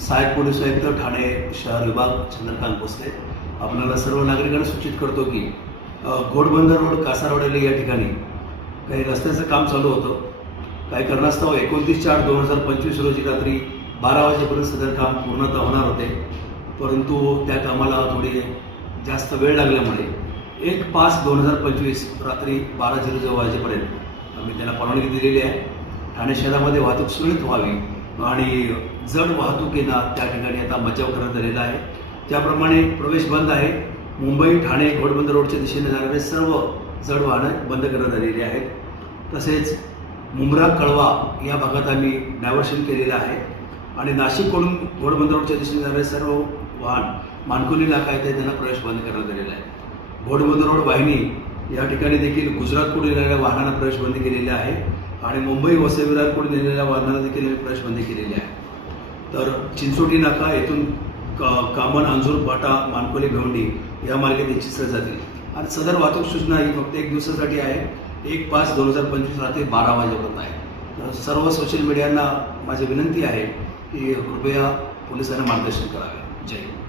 सहाय्यक पोलीस आयुक्त ठाणे शहर विभाग चंद्रकांत भोसले आपल्याला सर्व नागरिकांना सूचित करतो की घोडबंदर रोड कासारवाडी या ठिकाणी काही रस्त्याचं काम चालू होतं. काही कारणास्तव 29/4/2025 रोजी रात्री 12 वाजेपर्यंत सदर काम पूर्णतः होणार होते, परंतु त्या कामाला थोडी जास्त वेळ लागल्यामुळे 1/5/2025 रात्री 12:00 वाजेपर्यंत आम्ही त्यांना परवानगी दिलेली आहे. ठाणे शहरामध्ये वाहतूक सुरळीत व्हावी आणि जड वाहतुकीला त्या ठिकाणी आता मज्जाव करण्यात आलेला आहे. त्याप्रमाणे प्रवेश बंद आहे. मुंबई ठाणे घोडबंदर रोडच्या दिशेने जाणारे सर्व जड वाहनं बंद करण्यात आलेली आहेत. तसेच मुंब्रा कळवा या भागात आम्ही डायव्हर्शन केलेलं आहे आणि नाशिककडून घोडबंदर रोडच्या दिशेने जाणारे सर्व वाहन मानकुली नाका येथे त्यांना प्रवेश बंद करण्यात आलेला आहे. घोडबंदर रोड वाहिनी या ठिकाणी देखील गुजरातकडून येणाऱ्या वाहनांना प्रवेश बंदी केलेली आहे आणि मुंबई वसई विरारकडून येणाऱ्या वाहनांना देखील प्रवेश बंदी केलेली आहे. तर चिंचोटी नाका येथून कामन, अंजूर, बाटा, मानकोली, भिवंडी या मार्गाने निश्चित जातील आणि सदर वाहतूक सूचना ही फक्त 1 दिवसासाठी आहे. 1/5/2025 रात्री 12 वाजेपर्यंत आहे. तर सर्व सोशल मीडियांना माझी विनंती आहे की कृपया पोलिसांना मार्गदर्शन करावे. जय हिंद.